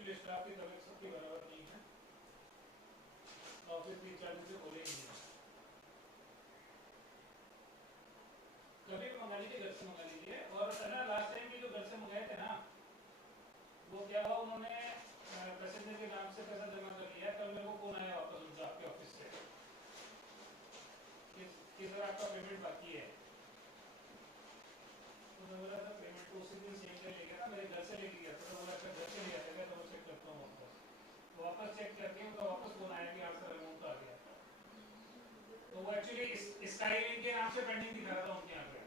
Actually staff की तबीयत सबकी बराबर नहीं है, ऑफिस 3-4 दिन से बोले ही नहीं। कभी भी मंगा लीजिए, घर से मंगा लीजिए। और ना लास्ट टाइम भी जो घर से मंगाए थे ना, वो क्या हुआ, उन्होंने पैसेंजर के नाम से पैसा जमा कर लिया। कल मेरे को फोन आया वापस उनका आपके ऑफिस से कि सर आपका पेमेंट बाकी है। तो मैं बोला था पेमेंट तो उसी दिन सेम डे ले गया था, मेरे घर से लेके गया था। तो बोला अच्छा घर से ले आएगा, तो मैं चेक करता हूँ वापस। तो वापस चेक करके उनका वापस फोन आया कि आपका अमाउंट आ गया। तो वो एक्चुअली स्काई लिंक के नाम से पेंडिंग दिखा रहा था उनके यहाँ पे।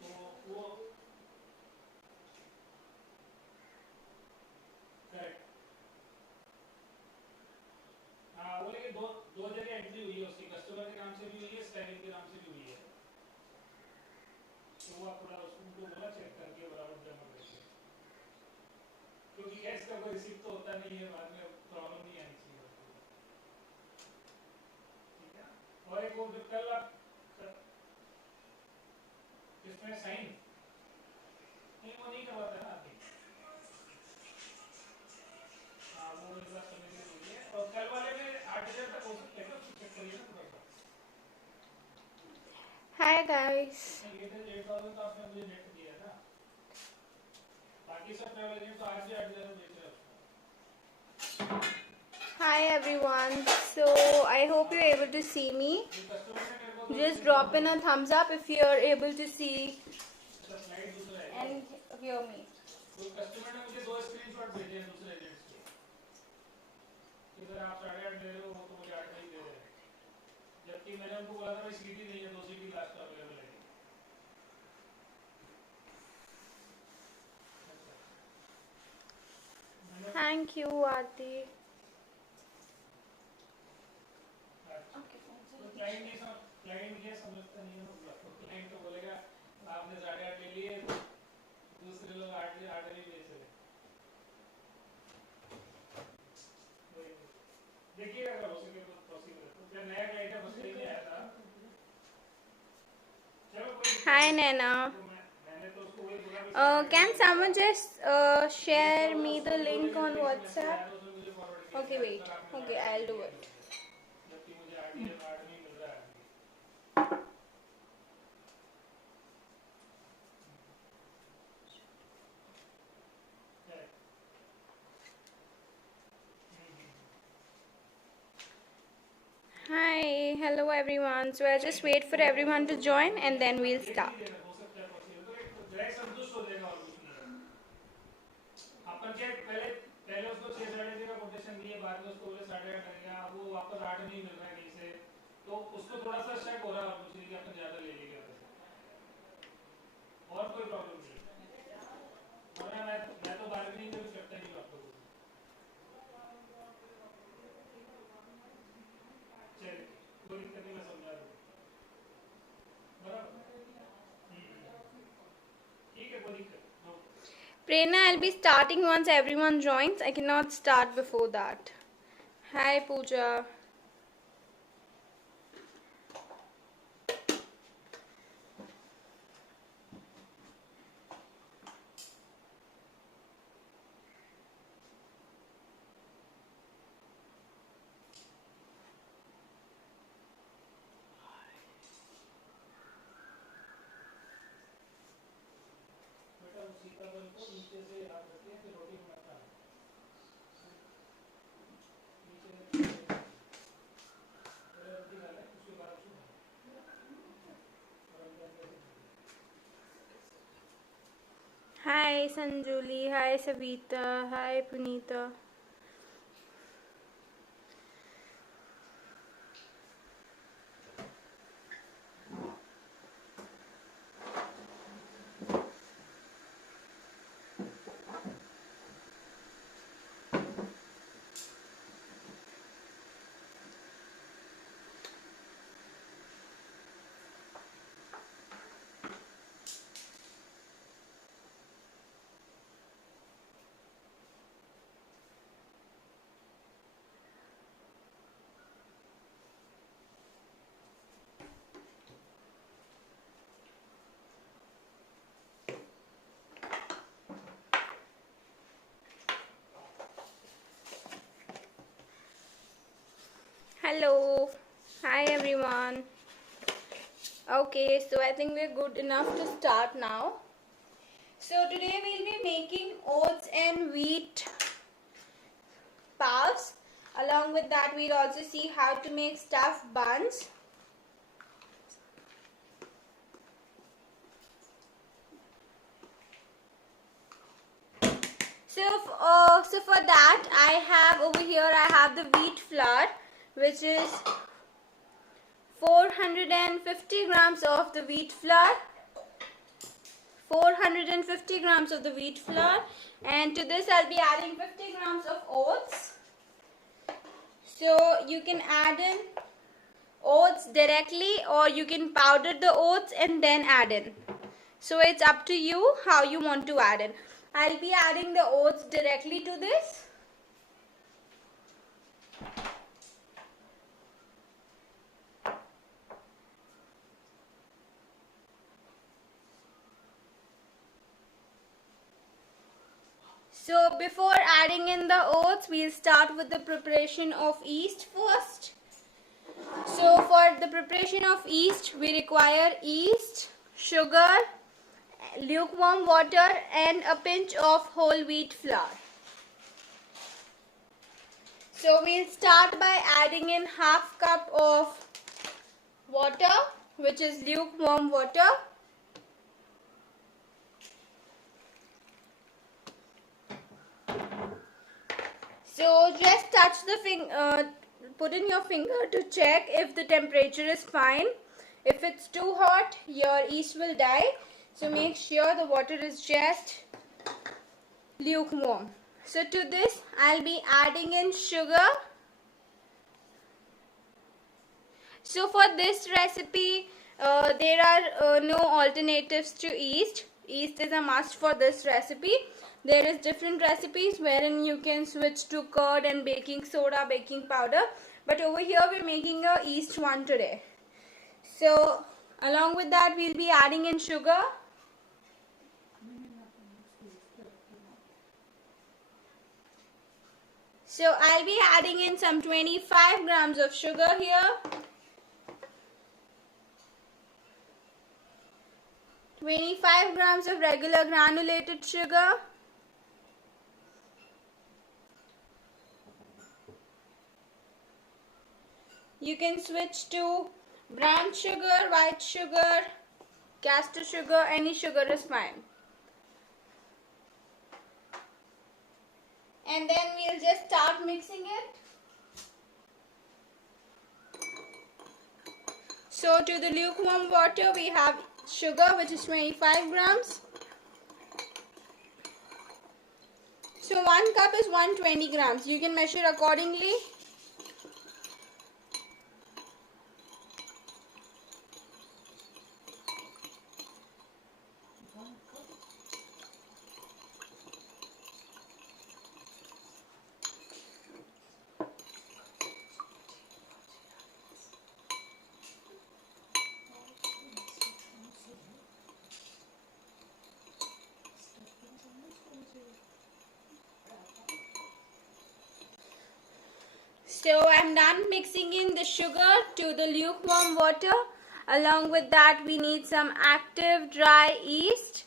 तो वो करेक्ट, हाँ वो लेकिन दो जगह एंट्री हुई है उसकी, कस्टमर के नाम से भी हुई है, स्काई लिंक के नाम से भी हुई है। तो वो आप थोड़ा उनको बोला चेक करके बराबर जमा करिए, क्योंकि कैश का कोई रिसीप्ट तो होता नहीं है, बाद में प्रॉब्लम नहीं आनी चाहिए। ठीक है। और एक वो जो कल आप इसमें साइन नहीं, वो नहीं करवाता है ना आपकी। हाँ वो मेरे पास करने के लिए बोलिए। और कल वाले में 8,000 तक हो सकते हैं, चेक करिए ना थोड़ा सा। Hi guys. ये तो 8,000 तो आपने मुझे नेट दिया ना, बाकी सब ट्रैवल एजेंट तो आज भी 8,000 बेच रहे हैं। Hi everyone. So I hope you're able to see me. Just drop in a thumbs up if you're able to see and hear me. Customer ने मुझे 2 स्क्रीनशॉट भेजे हैं दूसरे एजेंट्स के, कि सर आप 8.5 दे रहे हो, वो तो मुझे 8 नहीं दे रहे हैं। जबकि मैंने उनको बोला था भाई सीटी नहीं है, 2 सीटी लास्ट अवेलेबल है। Thank you, Aarti. क्लाइंट ये समझता नहीं है, क्लाइंट तो बोलेगा आपने 8.5 ले लिए, दूसरे लोग 8 नहीं बेच रहे। देखिएगा अगर हो सके तो पॉसिबल है। तो क्या नया क्लाइंट है, बस लेने आया था। चलो कोई Hi Naina. मैंने तो उसको वही बोला कि Can someone just share me the link on WhatsApp? Okay, wait. Okay, I'll do it. जबकि मुझे 8 नहीं मिल रहा है। Hi, hello everyone. So I'll just wait for everyone to join and then we'll start. संतुष्ट हो जाएगा और कुछ नहीं। अपन क्या पहले उसको 6-6.5 का कोटेशन दिए, बाद में उसको बोले 8.5 लगेगा, वो वापस 8 नहीं मिल रहा है कहीं से, तो उसको थोड़ा सा शक हो रहा है और कुछ नहीं कि अपन ज्यादा ले लेंगे, और कोई प्रॉब्लम नहीं। वरना मैं तो बार्गेनिंग भी करता नहीं आप लोगों को। चलिए कोई दिक्कत नहीं, मैं समझा दूँ बराबर। ठीक है, कोई दिक्कत। Prerna, I'll be starting once everyone joins. I cannot start before that. Hi Pooja. Hi Sanjuli, hi Savita, hi Punita. Hello. Hi everyone. Okay, so I think we're good enough to start now. So today we'll be making oats and wheat puffs. Along with that, we'll also see how to make stuffed buns. So for that, I have over here, I have the wheat flour, which is 450 grams of the wheat flour. 450 grams of the wheat flour, and to this I'll be adding 50 grams of oats. So you can add in oats directly, or you can powder the oats and then add in. So it's up to you how you want to add in. I'll be adding the oats directly to this. So before adding in the oats, we'll start with the preparation of yeast first. So for the preparation of yeast, we require yeast, sugar, lukewarm water and a pinch of whole wheat flour. So we'll start by adding in half cup of water, which is lukewarm water. So just touch the put in your finger to check if the temperature is fine. If it's too hot, your yeast will die. So make sure the water is just lukewarm. So to this, I'll be adding in sugar. So for this recipe, there are no alternatives to yeast. Yeast is a must for this recipe. There is different recipes wherein you can switch to curd and baking soda, baking powder. But over here we're making a yeast one today. So along with that, we'll be adding in sugar. So I'll be adding in some 25 grams of sugar here. 25 grams of regular granulated sugar. You can switch to brown sugar, white sugar, caster sugar, any sugar is fine. And then we'll just start mixing it. So to the lukewarm water, we have sugar, which is 25 grams. So 1 cup is 120 grams. You can measure accordingly. So I'm done mixing in the sugar to the lukewarm water. Along with that, we need some active dry yeast.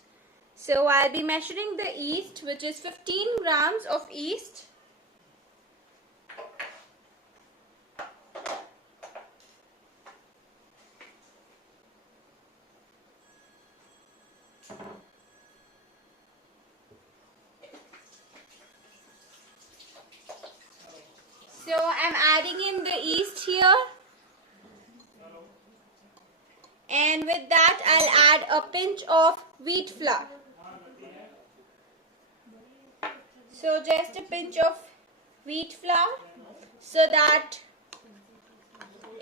So I'll be measuring the yeast, which is 15 grams of yeast. So I'm adding in the yeast here. And with that, I'll add a pinch of wheat flour. So just a pinch of wheat flour so that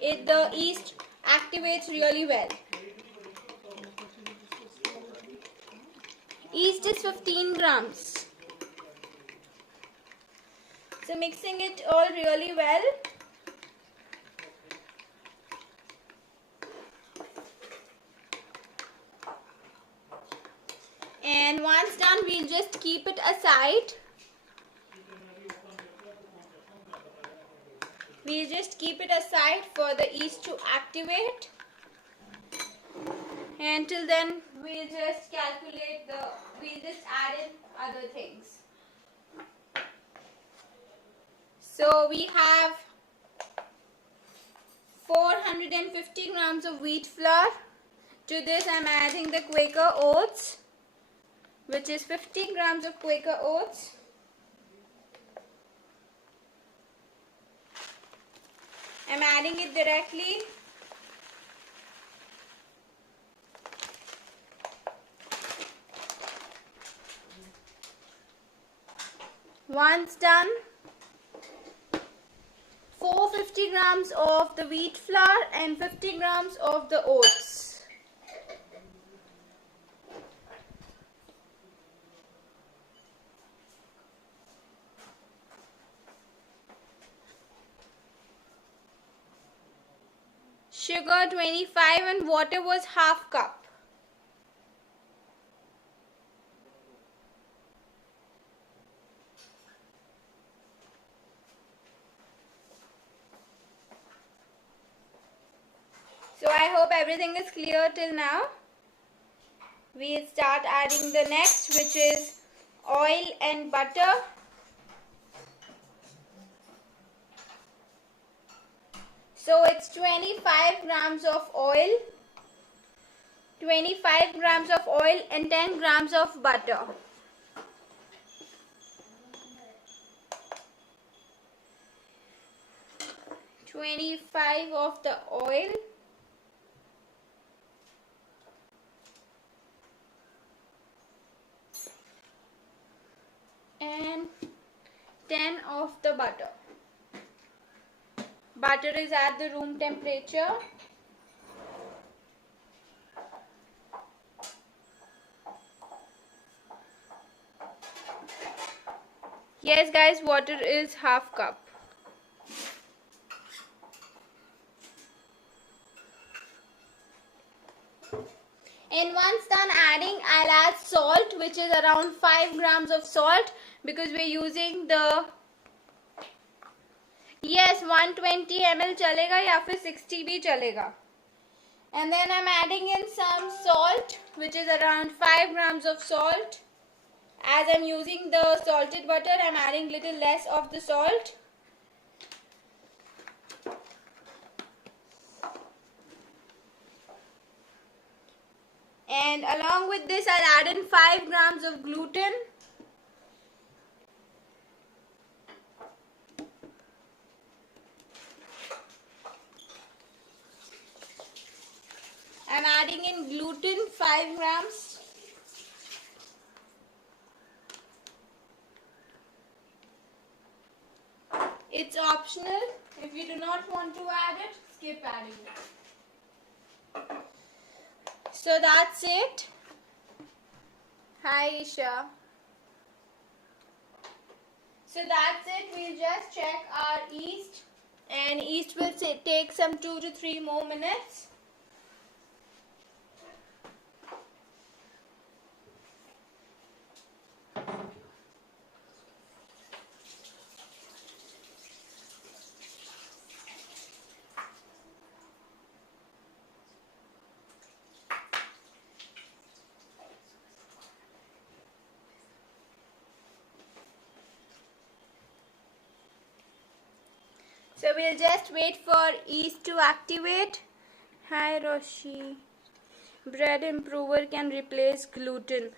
the yeast activates really well. Yeast is 15 grams. So mixing it all really well. And once done, we'll just keep it aside. we'll just keep it aside for the yeast to activate. Until then, we'll just add in other things. So we have 450 grams of wheat flour. To this I'm adding the Quaker Oats, which is 50 grams of Quaker Oats. I'm adding it directly. Once done, 450 grams of the wheat flour and 50 grams of the oats. Sugar 25 and water was half cup. So I hope everything is clear till now. We'll start adding the next, which is oil and butter. So it's 25 grams of oil, 25 grams of oil and 10 grams of butter. $25 of the oil and 10 of the butter. Butter is at the room temperature. Yes guys, water is half cup. And once done adding, I'll add salt, which is around 5 grams of salt, because we're using the, yes, 120 ml chalega ya fir 60 bhi chalega. And then I'm adding in some salt, which is around 5 grams of salt. As I'm using the salted butter, I'm adding little less of the salt. And along with this, I'll add in 5 grams of gluten. I'm adding in gluten, 5 grams. It's optional. If you do not want to add it, skip adding it. So that's it. Hi Isha. So that's it. We'll just check our yeast, and yeast will take some 2 to 3 more minutes. So we'll just wait for yeast to activate. Hi Roshi. Bread improver can replace gluten.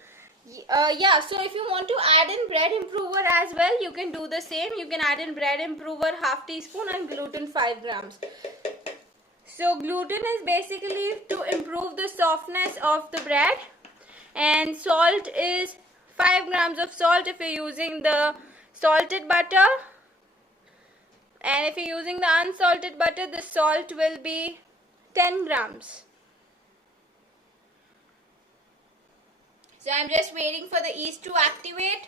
Yeah, so if you want to add in bread improver as well, you can do the same. You can add in bread improver half teaspoon and gluten 5 grams. So gluten is basically to improve the softness of the bread, and salt is 5 grams of salt if you're using the salted butter. And if you're using the unsalted butter, the salt will be 10 grams. So I'm just waiting for the yeast to activate.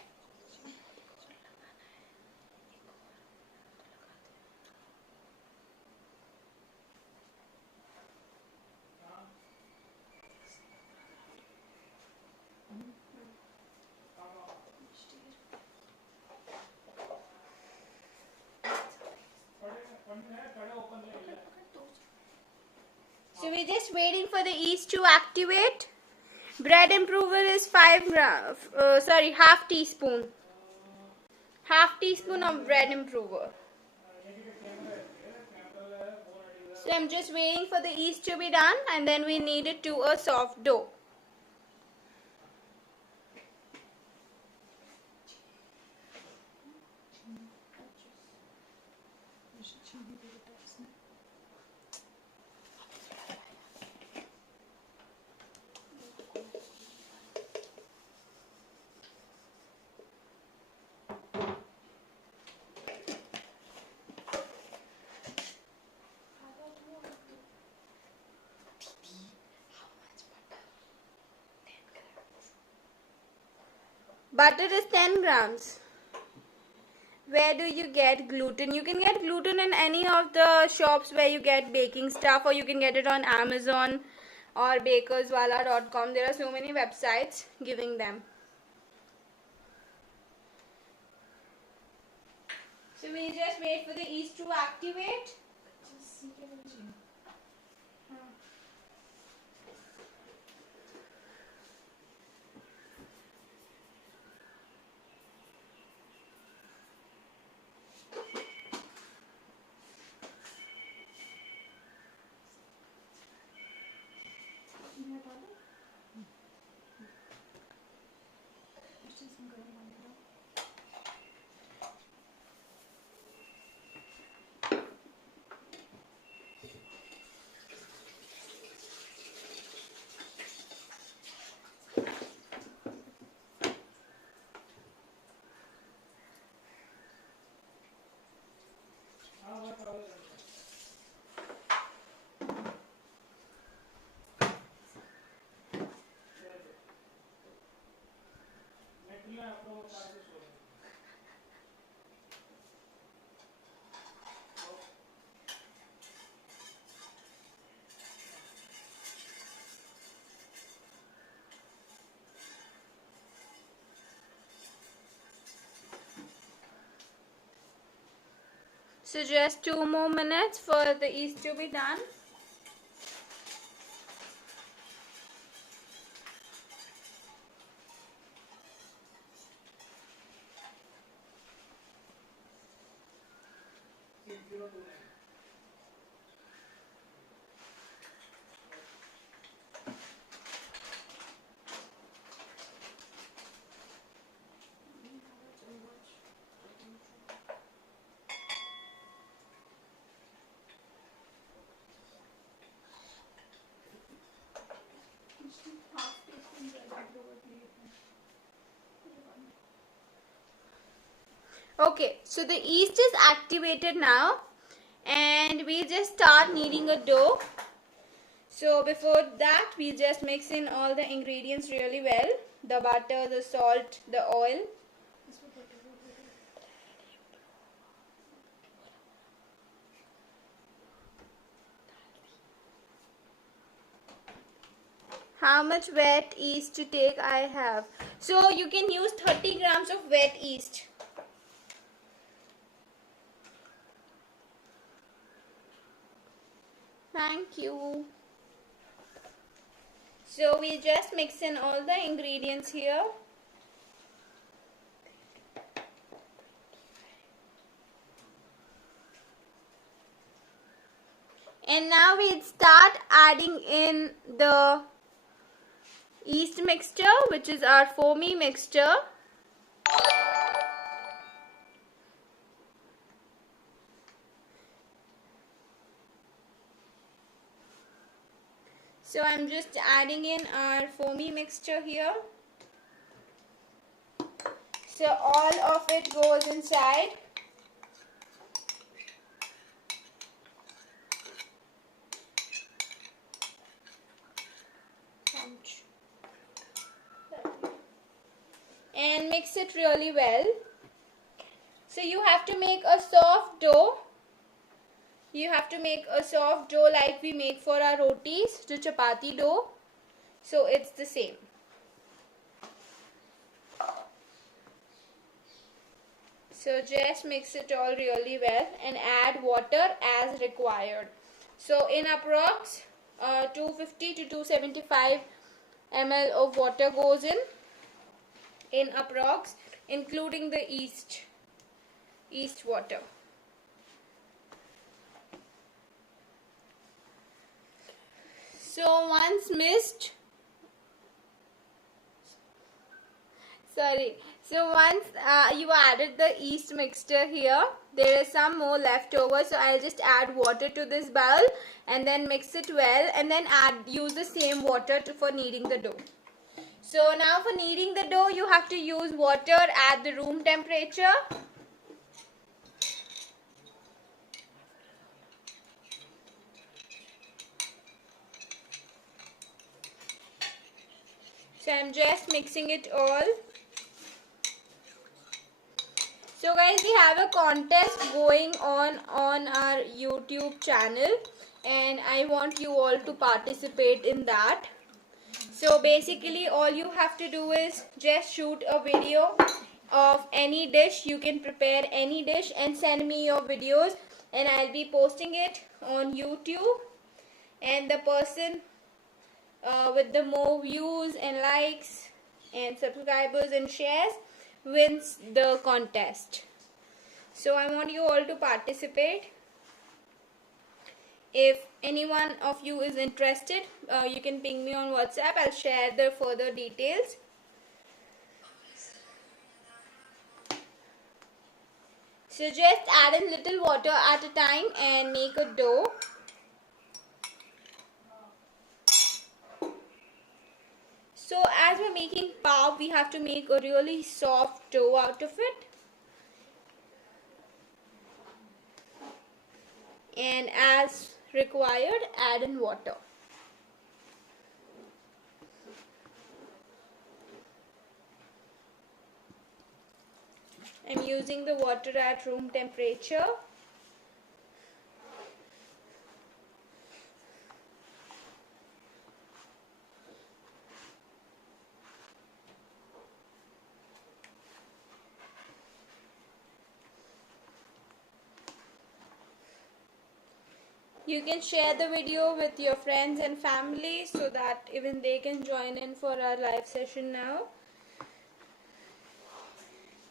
we're just waiting for the yeast to activate. Bread improver is 5 grams. Half teaspoon. Half teaspoon of bread improver. So I'm just waiting for the yeast to be done, and then we knead it to a soft dough. Butter is 10 grams. Where do you get gluten? You can get gluten in any of the shops where you get baking stuff, or you can get it on Amazon or bakerswala.com. There are so many websites giving them. So we just wait for the yeast to activate. So just 2 more minutes for the yeast to be done. Okay, so the yeast is activated now, and we just start kneading a dough. So before that, we just mix in all the ingredients really well. The butter, the salt, the oil. How much wet yeast to take I have? So you can use 30 grams of wet yeast. Thank you. So we just mix in all the ingredients here. And now we start adding in the yeast mixture, which is our foamy mixture. So I'm just adding in our foamy mixture here. So all of it goes inside. And mix it really well. So you have to make a soft dough. You have to make a soft dough like we make for our rotis, the chapati dough. So it's the same. So just mix it all really well and add water as required. So in approx 250 to 275 ml of water goes in approx, including the yeast water. So once mixed, so once you added the yeast mixture here, there is some more left over, so I'll just add water to this bowl and then mix it well, and then use the same water for kneading the dough. So now for kneading the dough, you have to use water at the room temperature. So I'm just mixing it all. So guys, we have a contest going on our YouTube channel, and I want you all to participate in that. So basically all you have to do is just shoot a video of any dish. You can prepare any dish and send me your videos, and I'll be posting it on YouTube, and the person with the more views and likes and subscribers and shares wins the contest. So I want you all to participate. If anyone of you is interested, you can ping me on WhatsApp. I'll share the further details. So just add in little water at a time and make a dough. So as we're making pav, we have to make a really soft dough out of it. And as required, add in water. I'm using the water at room temperature. You can share the video with your friends and family so that even they can join in for our live session now.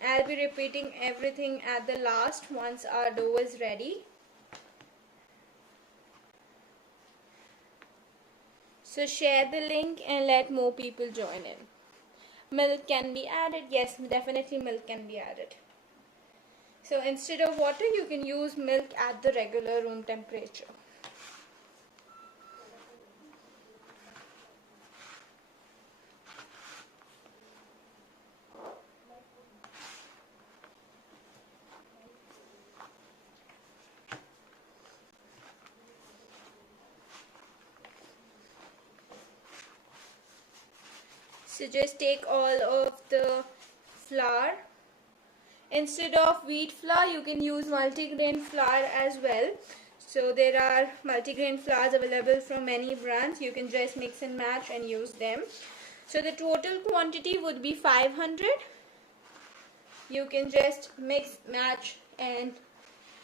I'll be repeating everything at the last once our dough is ready. So share the link and let more people join in. Milk can be added. Yes, definitely milk can be added. So instead of water, you can use milk at the regular room temperature. So just take all of the flour. Instead of wheat flour, you can use multigrain flour as well. So there are multigrain flours available from many brands. You can just mix and match and use them. So the total quantity would be 500. You can just mix, match and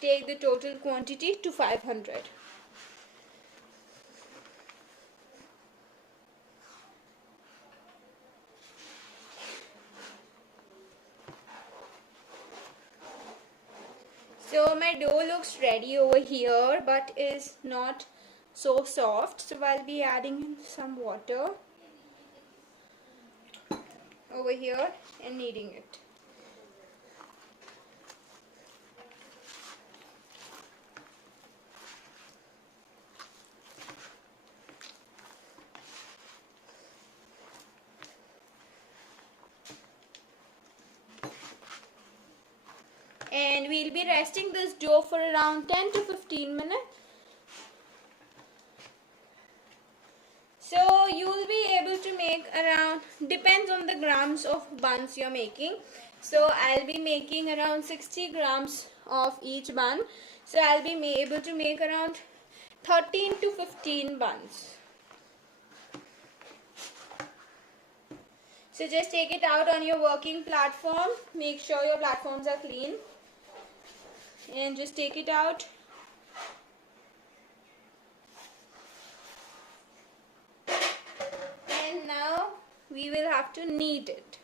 take the total quantity to 500. So my dough looks ready over here, but is not so soft. So I'll be adding in some water over here and kneading it. And we'll be resting this dough for around 10 to 15 minutes. So you'll be able to make around, depends on the grams of buns you're making. So I'll be making around 60 grams of each bun. So I'll be able to make around 13 to 15 buns. So just take it out on your working platform. Make sure your platforms are clean. And just take it out. we will have to knead it.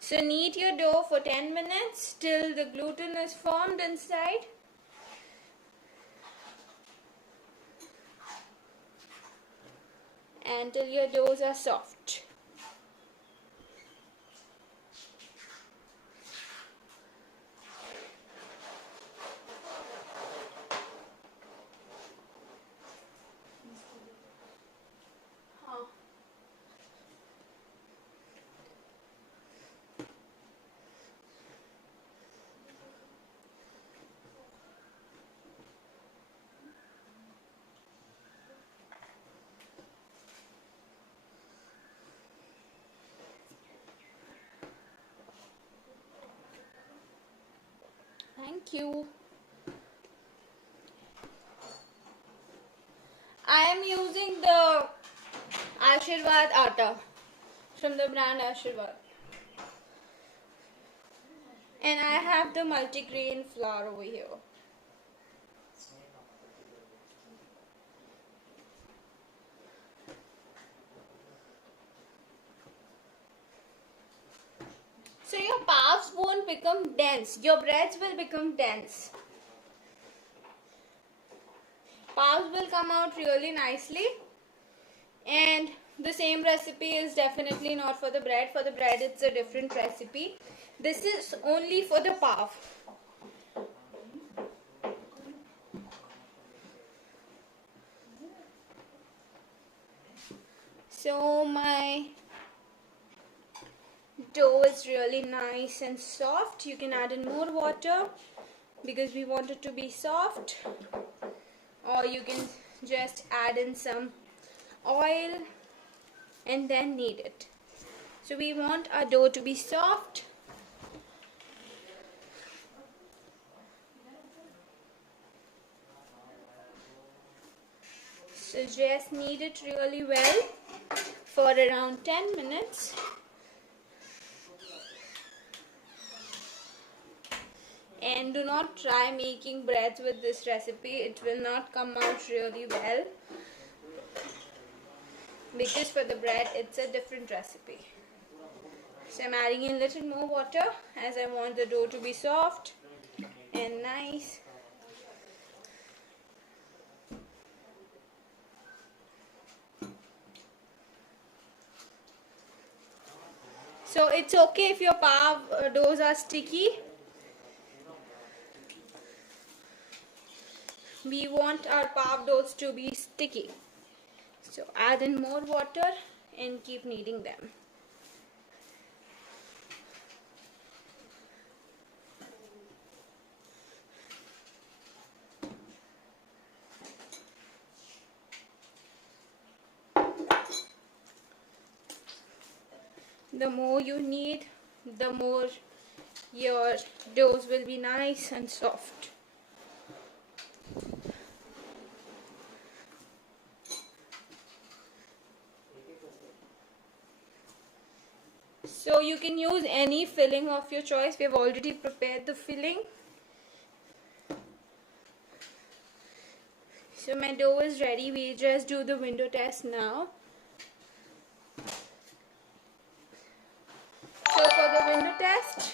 So knead your dough for 10 minutes till the gluten is formed inside. And till your doughs are soft. Thank you. I am using the Ashirwad Atta from the brand Ashirwad. And I have the multigrain flour over here. So your puffs won't become dense. Your breads will become dense. Puffs will come out really nicely. And the same recipe is definitely not for the bread. For the bread, it's a different recipe. This is only for the puff. So my dough is really nice and soft. You can add in more water because we want it to be soft, or you can just add in some oil and then knead it. So we want our dough to be soft. So just knead it really well for around 10 minutes. And do not try making breads with this recipe. It will not come out really well, because for the bread it's a different recipe. So I'm adding in a little more water as I want the dough to be soft and nice. So it's okay if your pav doughs are sticky. We want our pav doughs to be sticky. So add in more water and keep kneading them. The more you knead, the more your doughs will be nice and soft. So you can use any filling of your choice. We have already prepared the filling. So my dough is ready. We just do the window test now. So for the window test,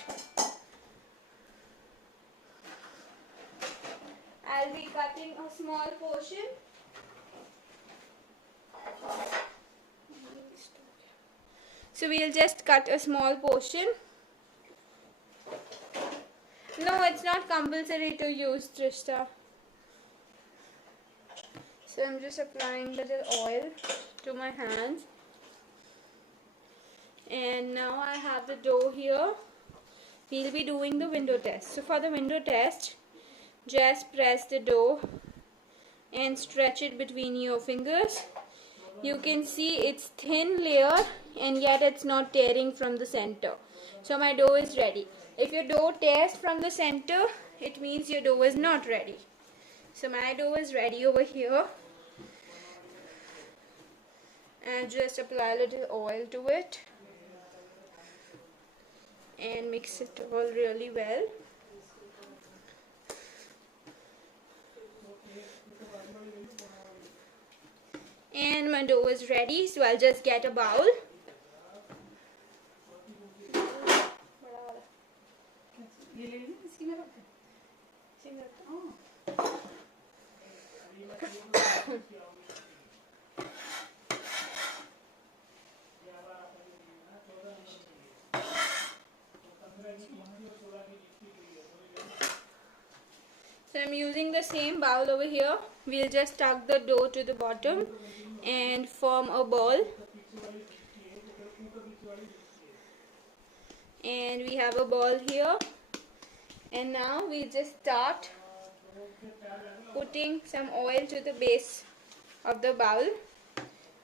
I'll be cutting a small portion. So we'll just cut a small portion. No, it's not compulsory to use Trista. So I'm just applying little oil to my hands. And now I have the dough here. We'll be doing the window test. So for the window test, just press the dough and stretch it between your fingers. You can see it's thin layer and yet it's not tearing from the center. So my dough is ready. If your dough tears from the center, it means your dough is not ready. So my dough is ready over here. And just apply a little oil to it and mix it all really well. And my dough is ready, so I'll just get a bowl. So I'm using the same bowl over here. We'll just tuck the dough to the bottom and form a ball. And we have a ball here. And now we just start putting some oil to the base of the bowl,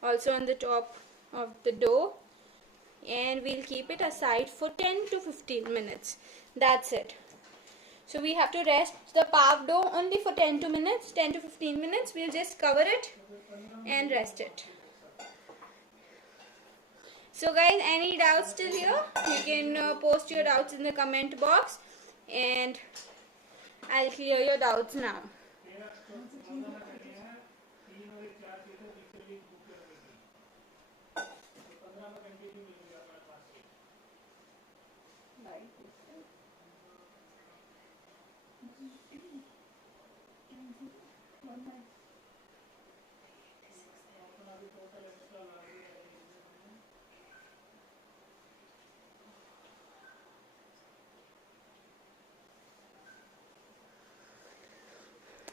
also on the top of the dough. And we'll keep it aside for 10 to 15 minutes. That's it. So we have to rest the pav dough only for 10 to 15 minutes. We'll just cover it and rest it. So guys, any doubts till here? You can post your doubts in the comment box and I'll clear your doubts now.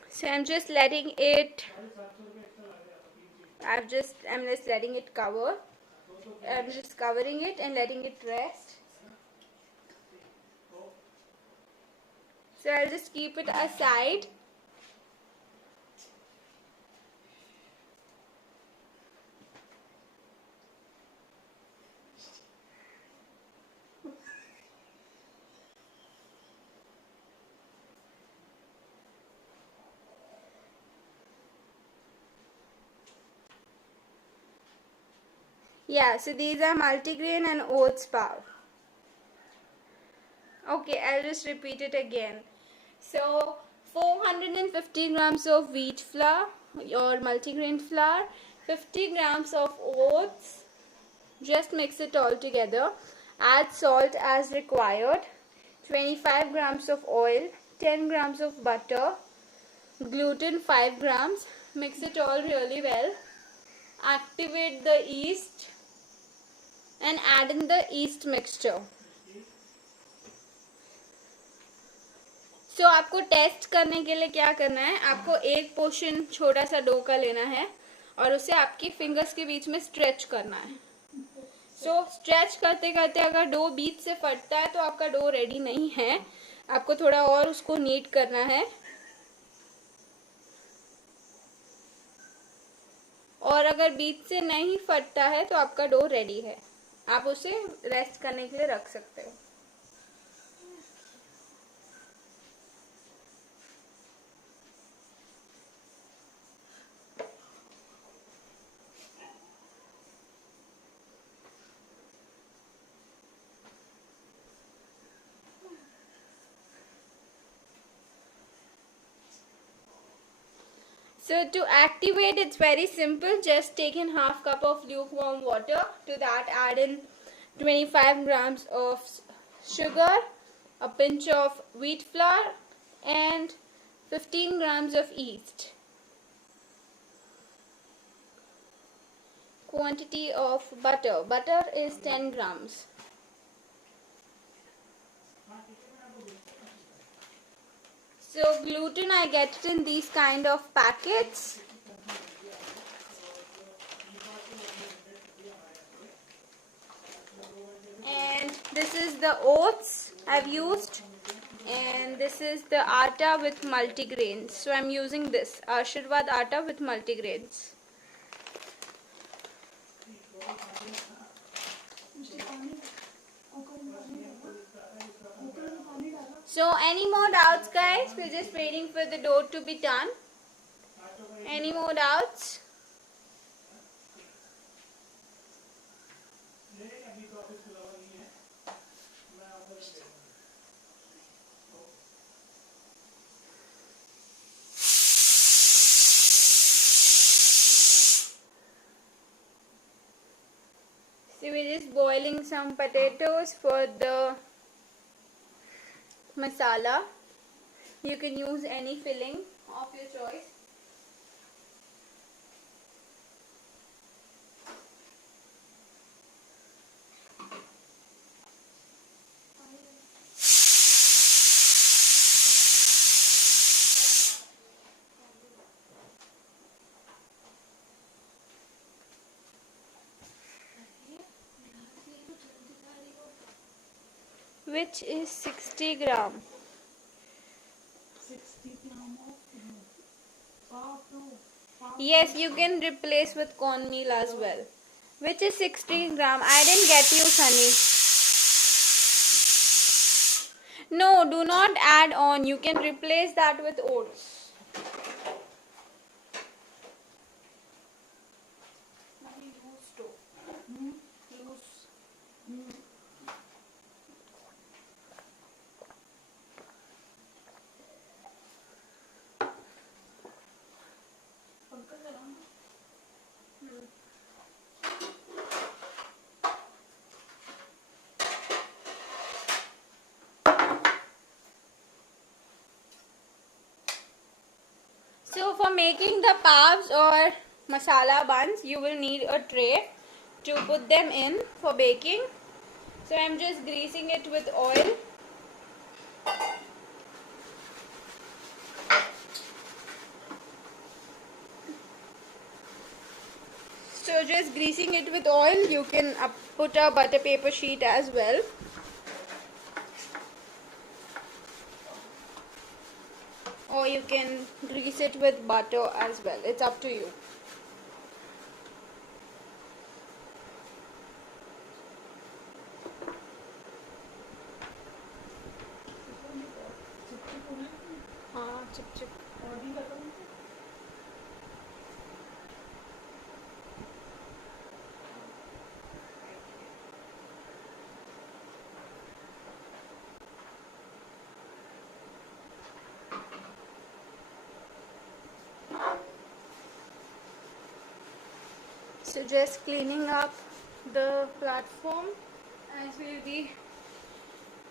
So I'm just letting it I'm just letting it cover. I'm just covering it and letting it rest. So I'll just keep it aside. Yeah, so these are multigrain and oats pav. Okay, I'll just repeat it again. So 450 grams of wheat flour or multigrain flour, 50 grams of oats, just mix it all together. Add salt as required, 25 grams of oil, 10 grams of butter, gluten 5 grams, mix it all really well. Activate the yeast and add in the yeast mixture. So आपको test करने के लिए क्या करना है, आपको एक portion छोटा सा डो का लेना है और उसे आपकी फिंगर्स के बीच में स्ट्रेच करना है. सो स्ट्रेच करते करते अगर डो बीच से फटता है तो आपका डो रेडी नहीं है. आपको थोड़ा और उसको नीट करना है. और अगर बीच से नहीं फटता है तो आपका डो रेडी है. आप उसे रेस्ट करने के लिए रख सकते हो. So to activate, it's very simple. Just take in half cup of lukewarm water. To that add in 25 grams of sugar, a pinch of wheat flour and 15 grams of yeast. Quantity of butter. Butter is 10 grams. So gluten, I get it in these kind of packets. And this is the oats I've used. And this is the atta with multigrains. So I'm using this Ashirwad atta with multigrains. So any more doubts, guys? We're just waiting for the dough to be done. Any more doubts? So we're just boiling some potatoes for the masala. You can use any filling of your choice. Which is 60 gram. 60 gram of Yes, you can replace with cornmeal as well. Which is 60 gram. I didn't get you, Sunny. No, do not add on. You can replace that with oats. So for making the pavs or masala buns, you will need a tray to put them in for baking. So I'm just greasing it with oil. So just greasing it with oil. You can put a butter paper sheet as well. Or you can grease it with butter as well. It's up to you. Chip chip. So just cleaning up the platform as we'll be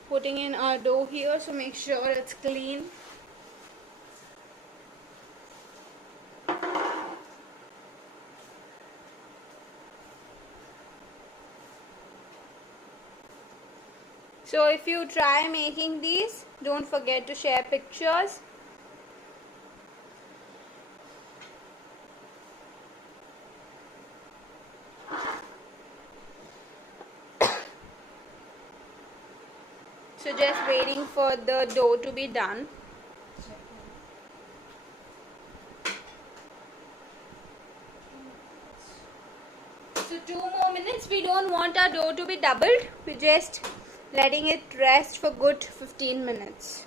putting in our dough here, so make sure it's clean. So if you try making these, don't forget to share pictures. So just waiting for the dough to be done. So 2 more minutes. We don't want our dough to be doubled. We're just letting it rest for good 15 minutes.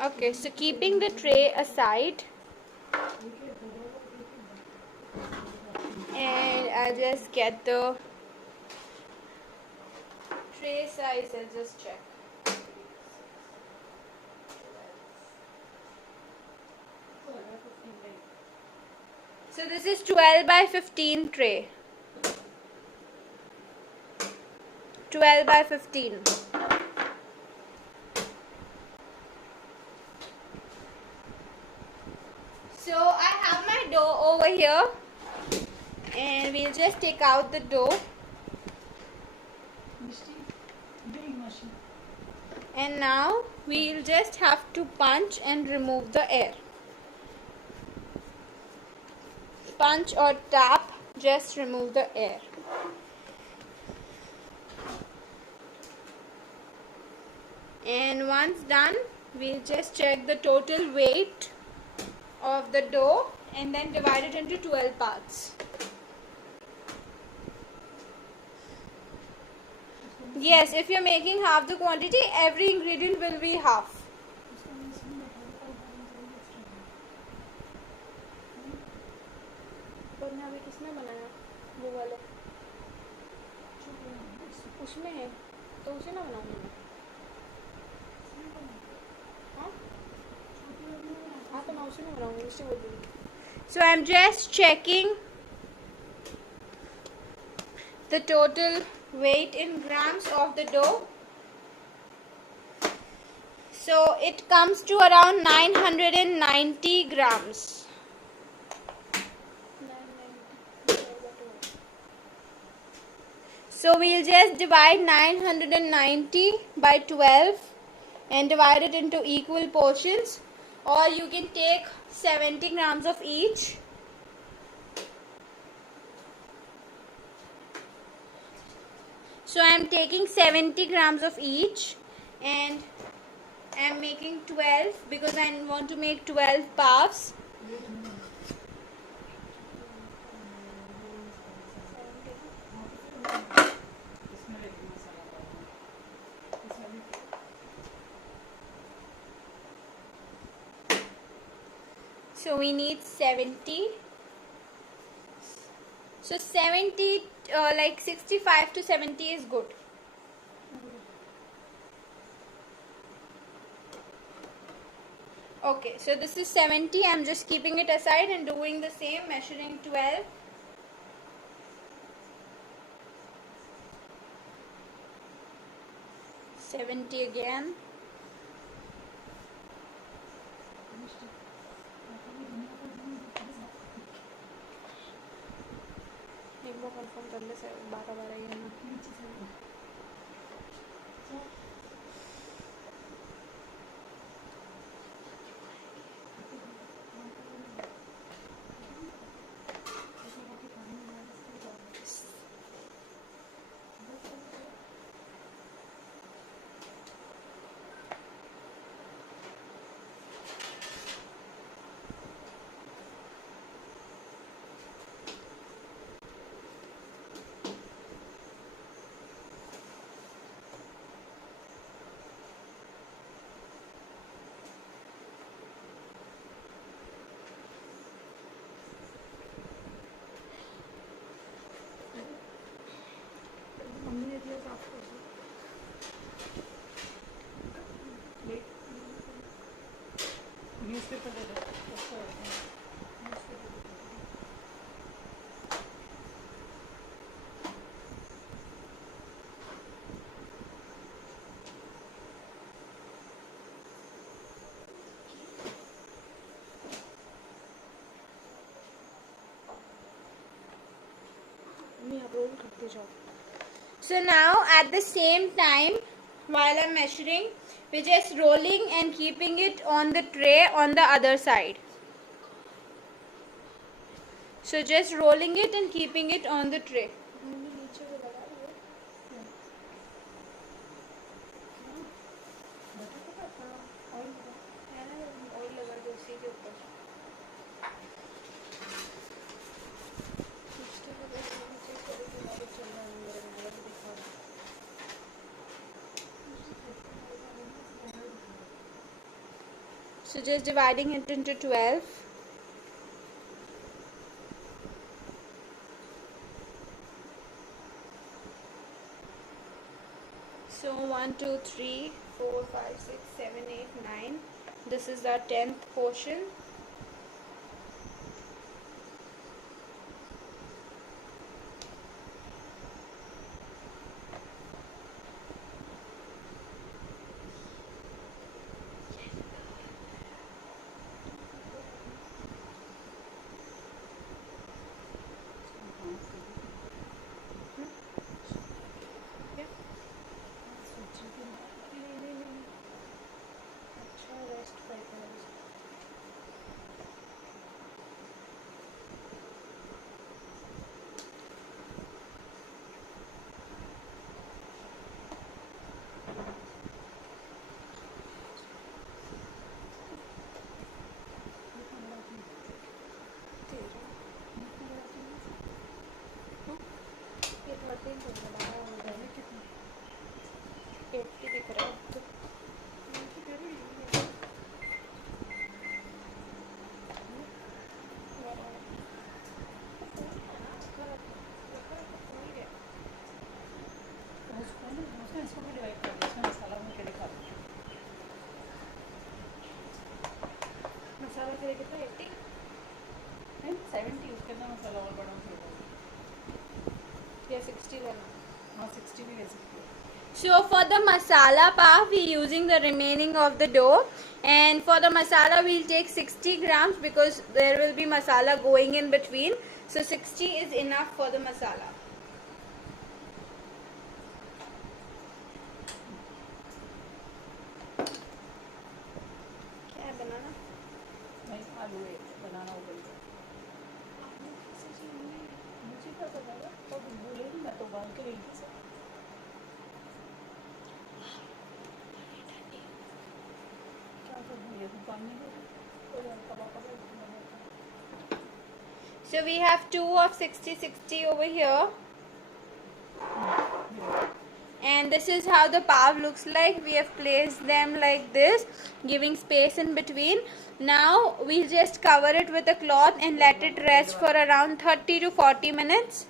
Okay, so keeping the tray aside, and I'll just get the tray size. I'll just check. So this is 12 by 15 tray. 12 by 15. So I have my dough over here, and we'll just take out the dough. And now we'll just have to punch and remove the air. Punch or tap, just remove the air. And once done, we'll just check the total weight of the dough and then divide it into 12 parts. Yes, if you're making half the quantity, every ingredient will be half. अभी किसने बनाया वो वाला उसमें है तो उसे ना बनाऊंगी हाँ तो मैं उसे ना बनाऊंगी उससे बोल दूँगी. So I'm just checking the total weight in grams of the dough. So it comes to around 990 grams. So we'll just divide 990 by 12 and divide it into equal portions, or you can take 70 grams of each. So I am taking 70 grams of each and I am making 12 because I want to make 12 puffs. So we need 70. So 70, like 65 to 70 is good. Okay, so this is 70. I'm just keeping it aside and doing the same, measuring 12. $70 again. एक बार confirm कर ले sir 12 ही है ना. So now at the same time, while I'm measuring, we're just rolling and keeping it on the tray on the other side. So just rolling it and keeping it on the tray. So just dividing it into 12. So 1, 2, 3, 4, 5, 6, 7, 8, 9. This is our 10th portion. 70 उसके अंदर मसाला और बड़ा flavour या 60 लेना. हाँ 60 भी ले सकते हो. So for the masala pav, we using the remaining of the dough, and for the masala we'll take 60 grams because there will be masala going in between. So 60 is enough for the masala. क्या है बनाना? नहीं आलू है बनाना हो गई मुझे क्या पता है तो बोले नहीं मैं तो उबाल के गई थी सर. क्या कर रही है दुकान में तो यार कबाब So we have two of 60-60 over here, and this is how the pav looks like. We have placed them like this, giving space in between. Now we'll just cover it with a cloth and let it rest for around 30 to 40 minutes.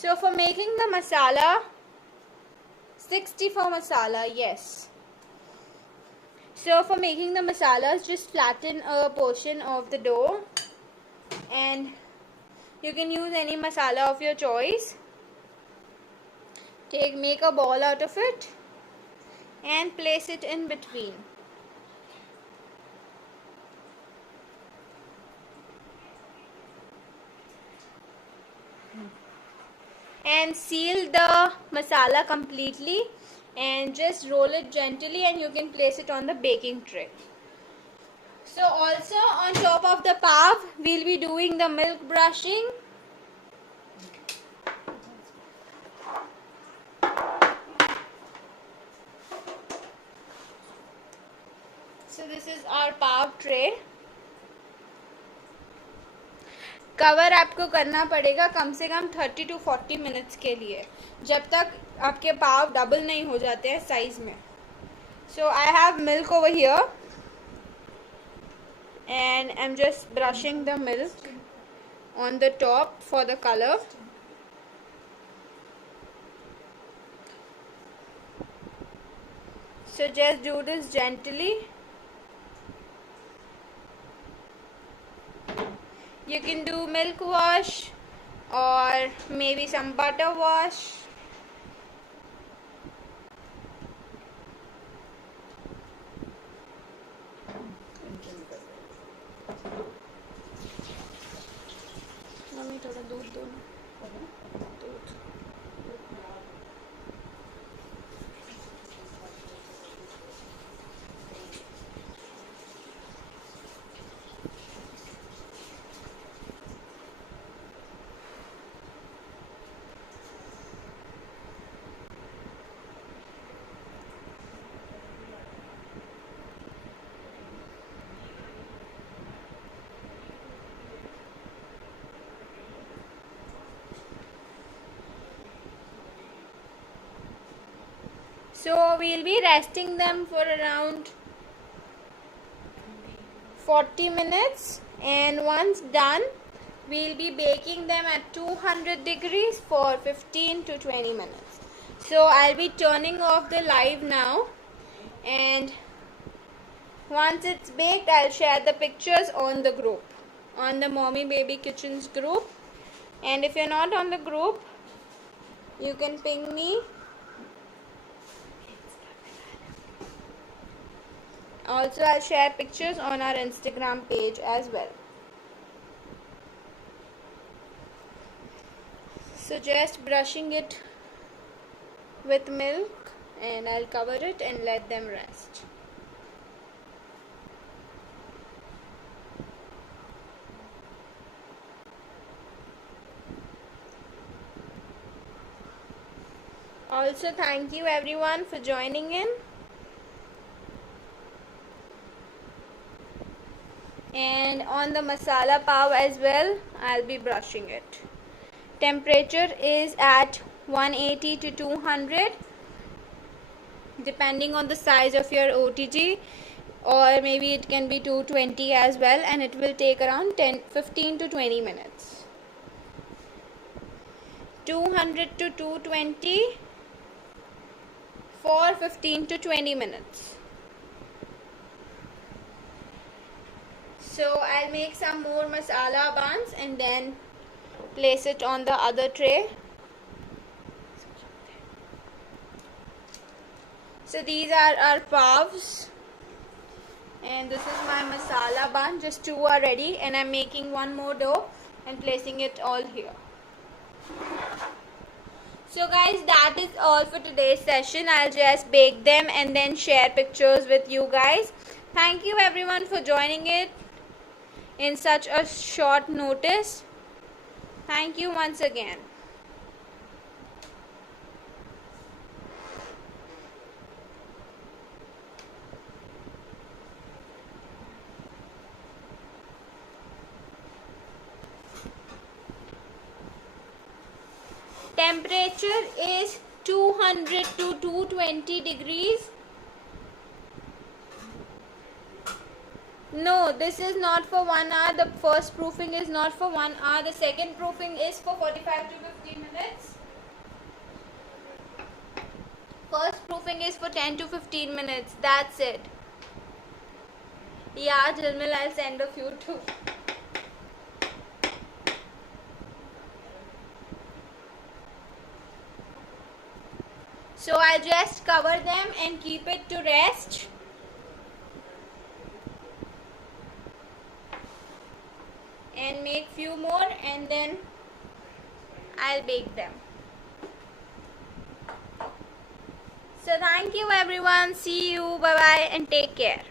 So for making the masala, 60 for masala, yes. So for making the masalas, just flatten a portion of the dough, and you can use any masala of your choice. Make a ball out of it and place it in between. And seal the masala completely and just roll it gently, and you can place it on the baking tray. So also on top of the pav, we'll be doing the milk brushing. So this is our pav tray. Cover आपको करना पड़ेगा कम से कम 30 to 40 minutes के लिए, जब तक आपके पाव double नहीं हो जाते हैं साइज में. So I have milk over here and I'm just brushing the milk on the top for the color. So just do this gently. You can do milk wash or maybe some butter wash. Mummy थोड़ा दूध दो ना. दूध. So we'll be resting them for around 40 minutes, and once done we'll be baking them at 200 degrees for 15 to 20 minutes. So I'll be turning off the live now, and once it's baked I'll share the pictures on the group, on the Mommy Baby Kitchens group. And if you're not on the group, you can ping me. Also, I'll share pictures on our Instagram page as well. So just brushing it with milk, and I'll cover it and let them rest. Also, thank you everyone for joining in. And on the masala pav as well, I'll be brushing it. Temperature is at 180 to 200 depending on the size of your OTG, or maybe it can be 220 as well, and it will take around 15 to 20 minutes. 200 to 220 for 15 to 20 minutes. So I'll make some more masala buns and then place it on the other tray. So these are our pavs, and this is my masala bun. Just 2 are ready, and I'm making one more dough and placing it all here. So guys, that is all for today's session. I'll just bake them and then share pictures with you guys. Thank you everyone for joining it in such a short notice. Thank you once again. Temperature is 200 to 220 degrees. No, this is not for 1 hour. The first proofing is not for 1 hour. The second proofing is for 45 to 50 minutes. First proofing is for 10 to 15 minutes. That's it. Yeah, Jilmil, I'll send a few too. So I'll just cover them and keep it to rest. And make few more and then I'll bake them. So thank you everyone. See you. Bye bye and take care.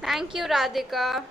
Thank you, Radhika.